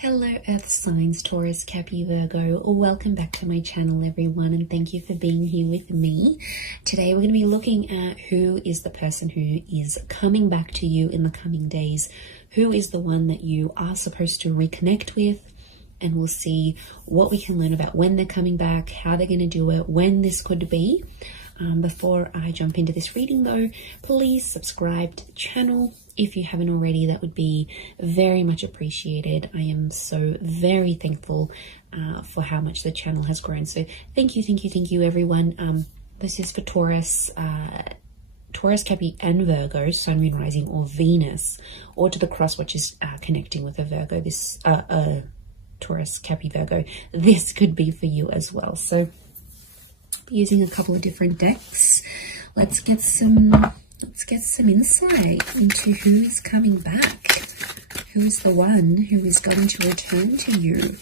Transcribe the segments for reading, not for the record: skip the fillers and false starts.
Hello Earth signs, Taurus, Capricorn, Virgo. Welcome back to my channel everyone, and thank you for being here with me. Today we're going to be looking at who is the person who is coming back to you in the coming days. Who is the one that you are supposed to reconnect with, and we'll see what we can learn about when they're coming back, how they're going to do it, when this could be. Before I jump into this reading though, please subscribe to the channel if you haven't already. That would be very much appreciated. I am so very thankful for how much the channel has grown. So thank you everyone. This is for Taurus, Capricorn and Virgo, Sun, Moon, Rising, or Venus, or to the cross, which is connecting with a Virgo. This Taurus, Capricorn, Virgo. This could be for you as well. So using a couple of different decks, let's get some insight into who is coming back. Who is the one who is going to return to you?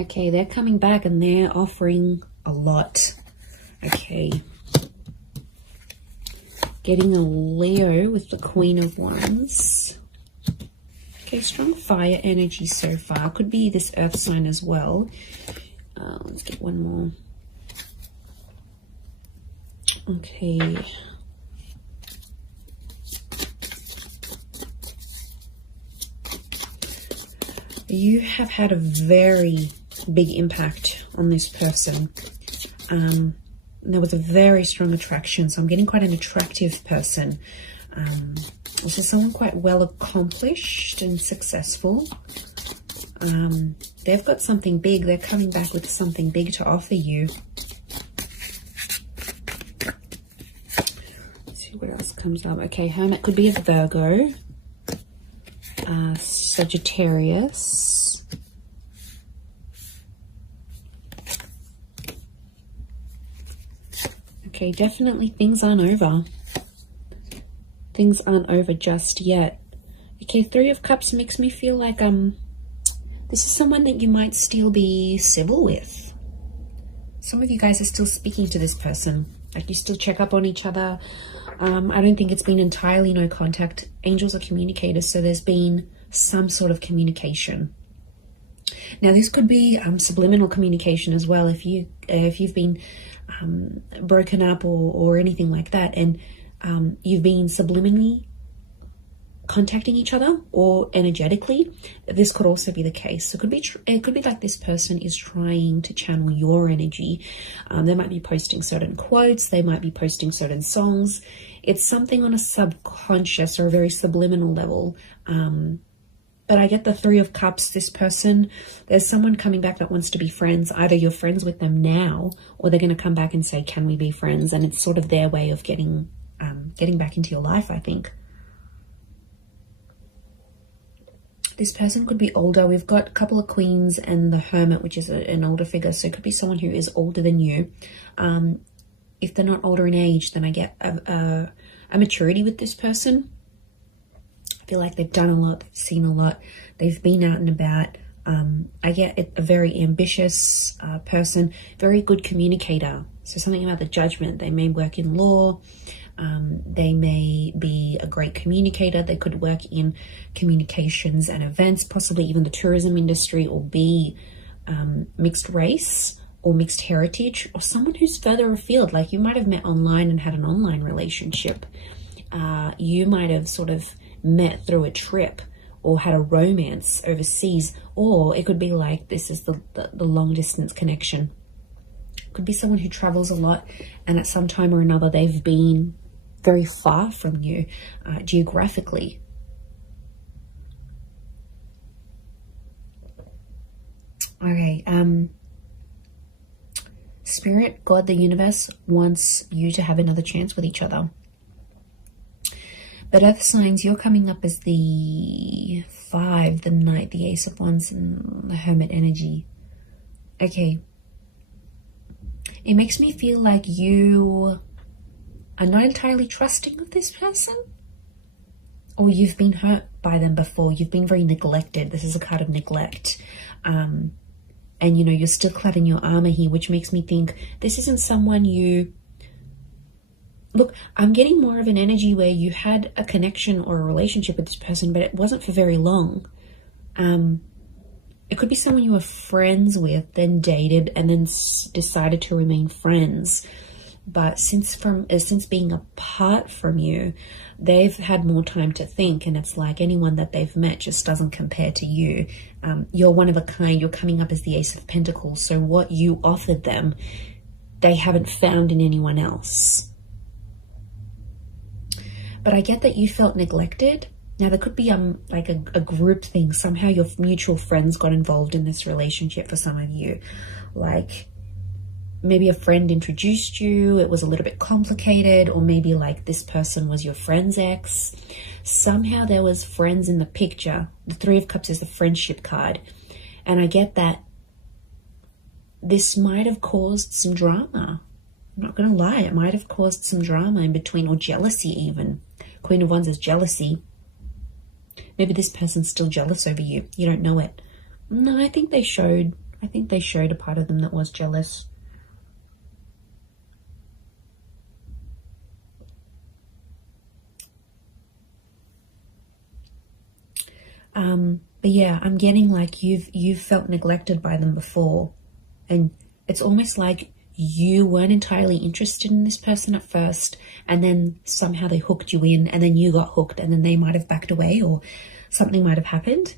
Okay, they're coming back and they're offering a lot. Okay. Getting a Leo with the Queen of Wands. Okay, strong fire energy so far. Could be this earth sign as well. Let's get one more. Okay. You have had a very big impact on this person. There was a very strong attraction, so I'm getting quite an attractive person. Also someone quite well accomplished and successful. They've got something big. They're coming back with something big to offer you. Let's see what else comes up. Okay, Hermit could be a Virgo, Sagittarius. Okay, definitely things aren't over. Things aren't over just yet. Okay, Three of Cups makes me feel like this is someone that you might still be civil with. Some of you guys are still speaking to this person. Like, you still check up on each other. I don't think it's been entirely no contact. Angels are communicators, so there's been some sort of communication. Now, this could be subliminal communication as well. If you've been broken up or anything like that, and you've been subliminally contacting each other or energetically, this could also be the case. So it could be like this person is trying to channel your energy. They might be posting certain quotes, they might be posting certain songs. It's something on a subconscious or a very subliminal level. But I get the Three of Cups. This person, there's someone coming back that wants to be friends. Either you're friends with them now, or they're going to come back and say, can we be friends? And it's sort of their way of getting back into your life, I think. This person could be older. We've got a couple of Queens and the Hermit, which is an older figure. So it could be someone who is older than you. If they're not older in age, then I get a maturity with this person. I feel like they've done a lot, they've seen a lot, they've been out and about. I get a very ambitious person, very good communicator. So something about the judgment. They may work in law, they may be a great communicator, they could work in communications and events, possibly even the tourism industry, or be mixed race or mixed heritage, or someone who's further afield. Like, you might have met online and had an online relationship. You might have sort of met through a trip or had a romance overseas, or it could be like this is the long distance connection. It could be someone who travels a lot, and at some time or another they've been very far from you geographically. Okay, Spirit, God, the universe wants you to have another chance with each other. But Earth signs, you're coming up as the 5, the Knight, the Ace of Wands, and the Hermit energy. Okay. It makes me feel like you are not entirely trusting of this person. Or you've been hurt by them before. You've been very neglected. This is a card of neglect. And, you know, you're still clad in your armor here, which makes me think this isn't someone you Look, I'm getting more of an energy where you had a connection or a relationship with this person, but it wasn't for very long. It could be someone you were friends with, then dated, and then decided to remain friends. But since being apart from you, they've had more time to think, and it's like anyone that they've met just doesn't compare to you. You're one of a kind. You're coming up as the Ace of Pentacles, so what you offered them, they haven't found in anyone else. But I get that you felt neglected. Now, there could be like a group thing. Somehow your mutual friends got involved in this relationship for some of you. Like, maybe a friend introduced you, it was a little bit complicated, or maybe like this person was your friend's ex. Somehow there was friends in the picture. The Three of Cups is the friendship card. And I get that this might have caused some drama. I'm not going to lie, it might have caused some drama in between, or jealousy even. Queen of Wands is jealousy. Maybe this person's still jealous over you. You don't know it. No, I think they showed a part of them that was jealous. But yeah, I'm getting like you've felt neglected by them before, and it's almost like you weren't entirely interested in this person at first, and then somehow they hooked you in, and then you got hooked, and then they might have backed away, or something might have happened.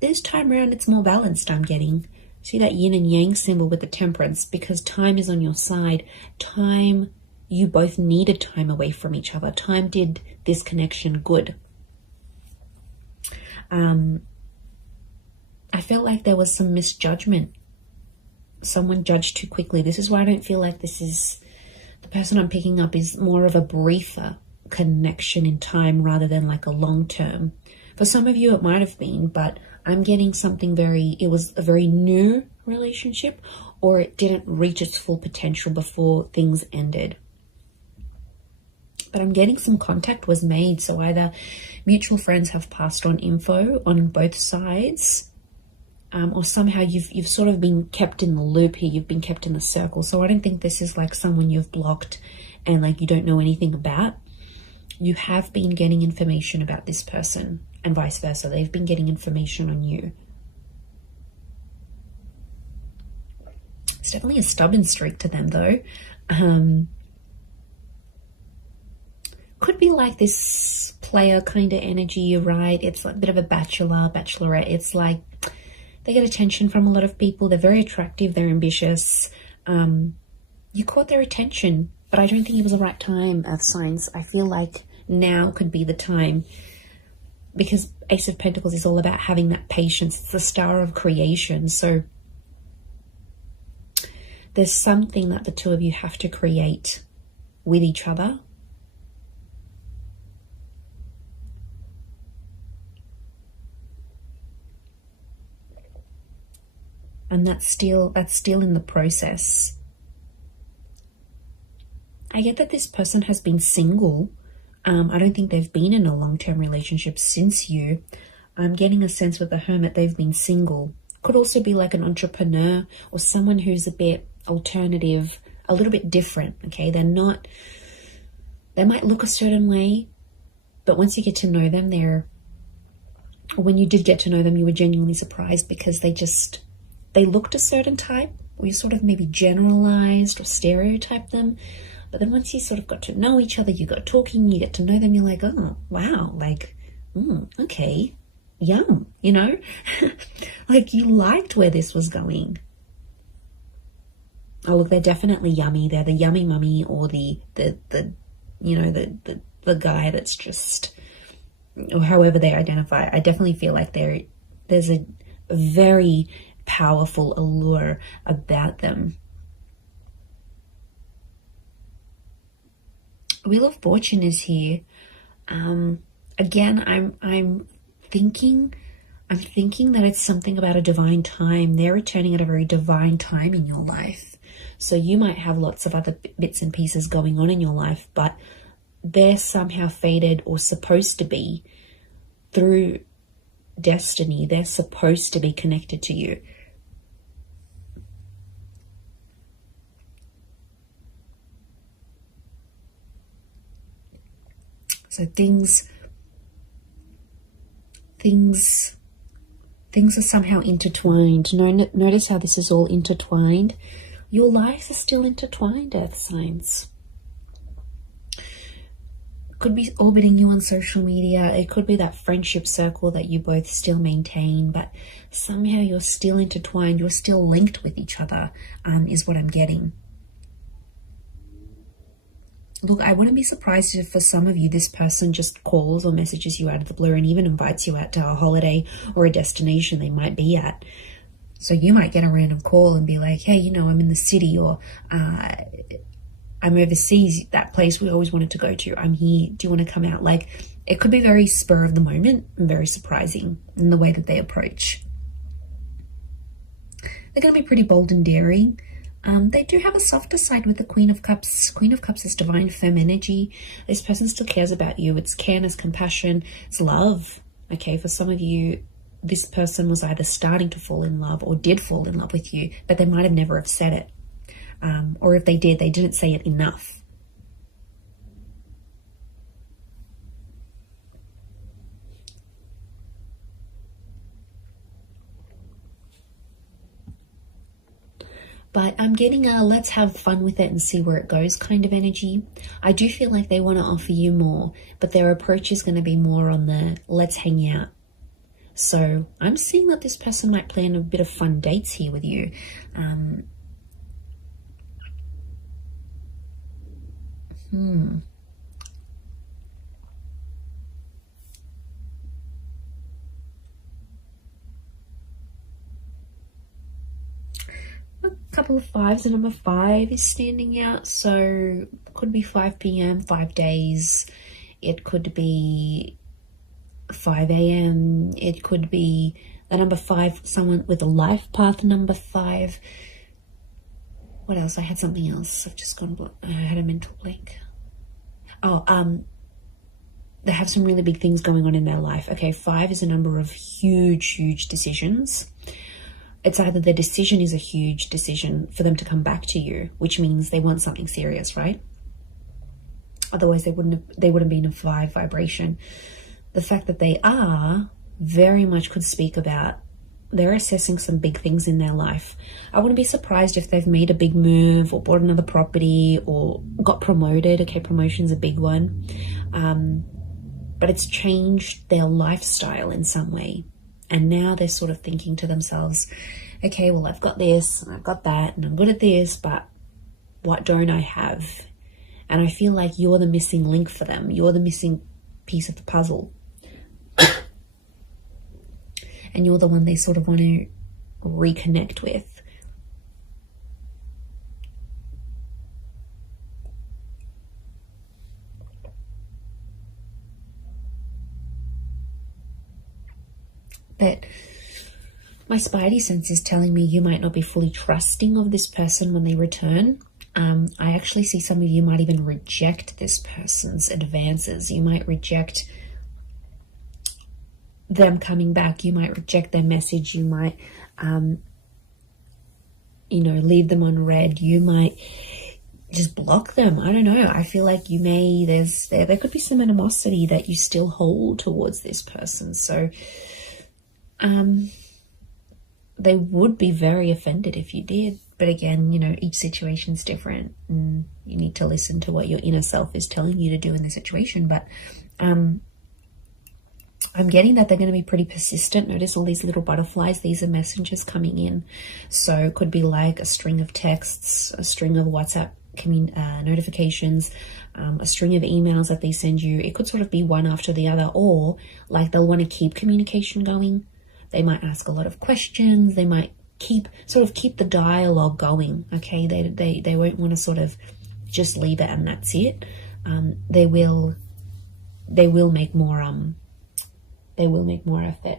This time around it's more balanced, I'm getting. See that yin and yang symbol with the Temperance, because time is on your side. Time, you both needed time away from each other. Time did this connection good. I felt like there was some misjudgment. Someone judged too quickly. This is why I don't feel like this is, the person I'm picking up is more of a briefer connection in time rather than like a long term. For some of you it might have been, but I'm getting something it was a very new relationship, or it didn't reach its full potential before things ended. But I'm getting some contact was made, so either mutual friends have passed on info on both sides, or somehow you've sort of been kept in the loop here, you've been kept in the circle. So I don't think this is like someone you've blocked and like you don't know anything about. You have been getting information about this person, and vice versa. They've been getting information on you. It's definitely a stubborn streak to them though. Could be like this player kind of energy, right? It's like a bit of a bachelorette. It's like they get attention from a lot of people. They're very attractive. They're ambitious. You caught their attention, but I don't think it was the right time, Earth signs. I feel like now could be the time, because Ace of Pentacles is all about having that patience. It's the star of creation. So there's something that the two of you have to create with each other. And that's still in the process. I get that this person has been single. I don't think they've been in a long-term relationship since you. I'm getting a sense with the Hermit they've been single. Could also be like an entrepreneur or someone who's a bit alternative, a little bit different, okay? They might look a certain way, but once you get to know them, when you did get to know them, you were genuinely surprised because they looked a certain type, or you sort of maybe generalized or stereotyped them. But then once you sort of got to know each other, you got talking, you get to know them, you're like, oh, wow, like, okay, yum, you know? Like you liked where this was going. Oh, look, they're definitely yummy. They're the yummy mummy, or the guy that's just, or however they identify. I definitely feel like there's a very powerful allure about them. Wheel of Fortune is here. Again, I'm thinking that it's something about a divine time. They're returning at a very divine time in your life. So you might have lots of other bits and pieces going on in your life, but they're somehow fated or supposed to be through destiny. They're supposed to be connected to you. So things are somehow intertwined. Notice how this is all intertwined. Your lives are still intertwined, Earth signs. Could be orbiting you on social media. It could be that friendship circle that you both still maintain, but somehow you're still intertwined. You're still linked with each other, is what I'm getting. Look, I wouldn't be surprised if for some of you, this person just calls or messages you out of the blue and even invites you out to a holiday or a destination they might be at. So you might get a random call and be like, hey, you know, I'm in the city, or I'm overseas, that place we always wanted to go to. I'm here. Do you want to come out? Like, it could be very spur of the moment and very surprising in the way that they approach. They're going to be pretty bold and daring. They do have a softer side with the Queen of Cups. Queen of Cups is divine femme energy. This person still cares about you. It's care, it's compassion, it's love. Okay, for some of you, this person was either starting to fall in love or did fall in love with you, but they might have never have said it. Or if they did, they didn't say it enough. But I'm getting a let's have fun with it and see where it goes kind of energy. I do feel like they want to offer you more, but their approach is going to be more on the let's hang out. So I'm seeing that this person might plan a bit of fun dates here with you. A couple of fives. The number 5 is standing out, so could be 5 p.m, 5 days. It could be 5 a.m. It could be the number 5, someone with a life path number 5. What else? I had something else. I've just gone, I had a mental blank. They have some really big things going on in their life. Okay, 5 is a number of huge decisions. It's either their decision is a huge decision for them to come back to you, which means they want something serious, right? Otherwise they wouldn't be in a 5 vibration. The fact that they are very much could speak about they're assessing some big things in their life. I wouldn't be surprised if they've made a big move or bought another property or got promoted. Okay, promotion's a big one. But it's changed their lifestyle in some way. And now they're sort of thinking to themselves, okay, well, I've got this and I've got that and I'm good at this, but what don't I have? And I feel like you're the missing link for them. You're the missing piece of the puzzle. And you're the one they sort of want to reconnect with. But my spidey sense is telling me you might not be fully trusting of this person when they return. I actually see some of you might even reject this person's advances. You might reject them coming back. You might reject their message. You might, leave them on red. You might just block them. I don't know. I feel like you may, there could be some animosity that you still hold towards this person. So, they would be very offended if you did. But again, each situation's different and you need to listen to what your inner self is telling you to do in the situation. But I'm getting that they're going to be pretty persistent. Notice all these little butterflies. These are messengers coming in. So it could be like a string of texts, a string of WhatsApp notifications, a string of emails that they send you. It could sort of be one after the other, or like they'll want to keep communication going. They might ask a lot of questions. They might keep the dialogue going. Okay, they won't want to sort of just leave it and that's it. They will make more effort.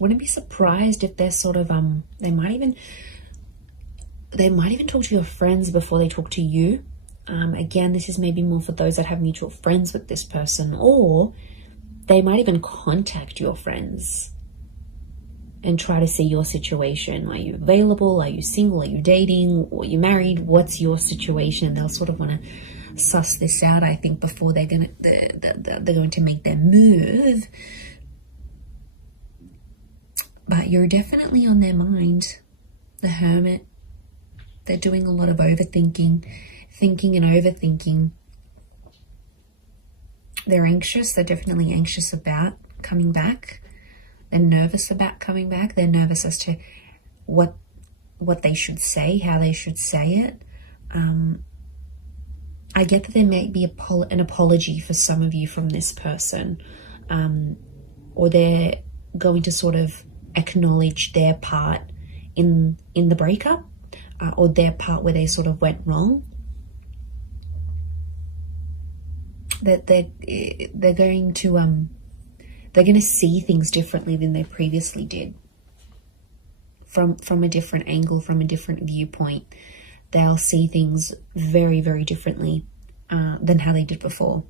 Wouldn't be surprised if they're sort of they might even talk to your friends before they talk to you. Again, this is maybe more for those that have mutual friends with this person, or They might even contact your friends and try to see your situation. Are you available? Are you single? Are you dating? Or are you married? What's your situation? They'll sort of want to suss this out, I think, before they're going to make their move. But you're definitely on their mind. The Hermit. They're doing a lot of overthinking, thinking and overthinking. They're anxious. They're definitely anxious about coming back. They're nervous about coming back. They're nervous as to what they should say, how they should say it. I get that there may be an apology for some of you from this person, or they're going to sort of acknowledge their part in the breakup, or their part where they sort of went wrong. That they're going to see things differently than they previously did. From a different angle, from a different viewpoint. They'll see things very, very differently than how they did before.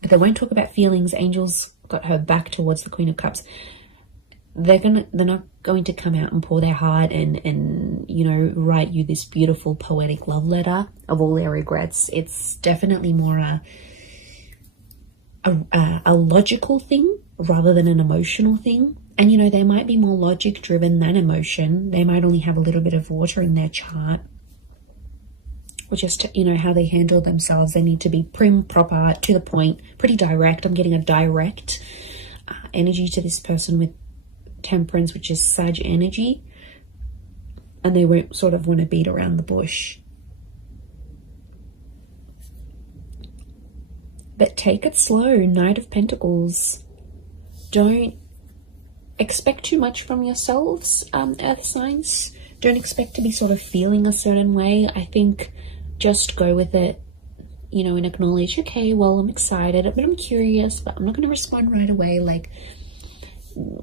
But they won't talk about feelings. Angels got her back towards the Queen of Cups. They're not going to come out and pour their heart and write you this beautiful poetic love letter of all their regrets. It's definitely more a logical thing rather than an emotional thing. And they might be more logic driven than emotion. They might only have a little bit of water in their chart, or just how they handle themselves. They need to be prim, proper, to the point, pretty direct. I'm getting a direct energy to this person with Temperance, which is Sag energy, and they won't sort of want to beat around the bush. But take it slow. Knight of Pentacles. Don't expect too much from yourselves, Earth signs. Don't expect to be sort of feeling a certain way. I think just go with it, and acknowledge, okay, well, I'm excited, but I'm curious, but I'm not going to respond right away. Like,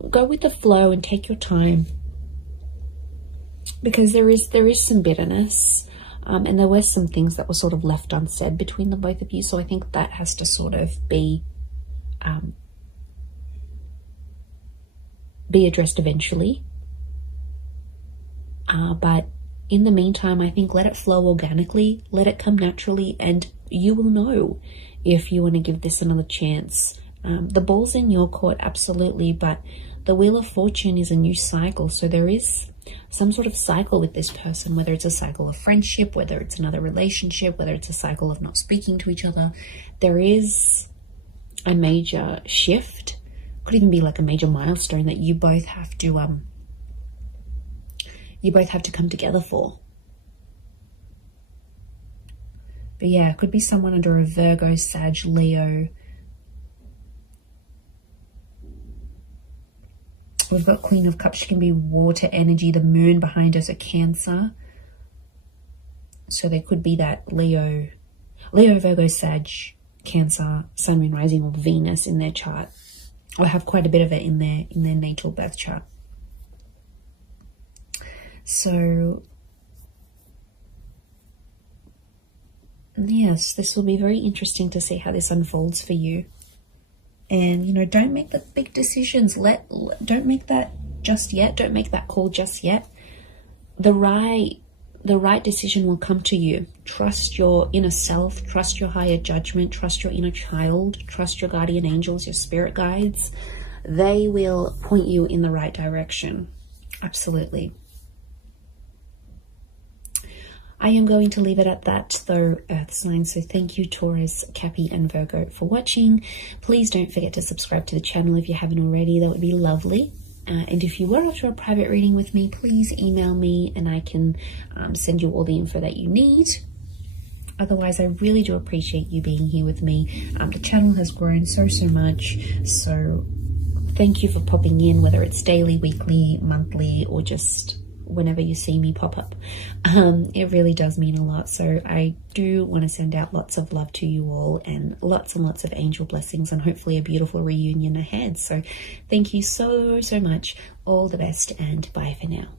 go with the flow and take your time, because there is some bitterness, and there were some things that were sort of left unsaid between the both of you. So I think that has to sort of be addressed eventually. But in the meantime, I think let it flow organically, let it come naturally, and you will know if you want to give this another chance. The ball's in your court, absolutely, but the Wheel of Fortune is a new cycle. So there is some sort of cycle with this person, whether it's a cycle of friendship, whether it's another relationship, whether it's a cycle of not speaking to each other. There is a major shift, could even be like a major milestone that you both have to come together for. But yeah, it could be someone under a Virgo, Sag, Leo. We've got Queen of Cups. She can be water energy. The moon behind us, a Cancer. So there could be that Leo, Virgo, Sag, Cancer, Sun, Moon, Rising, or Venus in their chart, or have quite a bit of it in their natal birth chart. So yes, this will be very interesting to see how this unfolds for you. And, don't make the big decisions. Don't make that just yet. Don't make that call just yet. The right decision will come to you. Trust your inner self. Trust your higher judgment. Trust your inner child. Trust your guardian angels, your spirit guides. They will point you in the right direction. Absolutely. I am going to leave it at that, though, Earth signs. So thank you, Taurus, Cappy, and Virgo, for watching. Please don't forget to subscribe to the channel if you haven't already. That would be lovely. And if you were after a private reading with me, please email me and I can send you all the info that you need. Otherwise, I really do appreciate you being here with me. The channel has grown so much. So thank you for popping in, whether it's daily, weekly, monthly, or just whenever you see me pop up. It really does mean a lot. So I do want to send out lots of love to you all, and lots of angel blessings, and hopefully a beautiful reunion ahead. So thank you so much. All the best, and bye for now.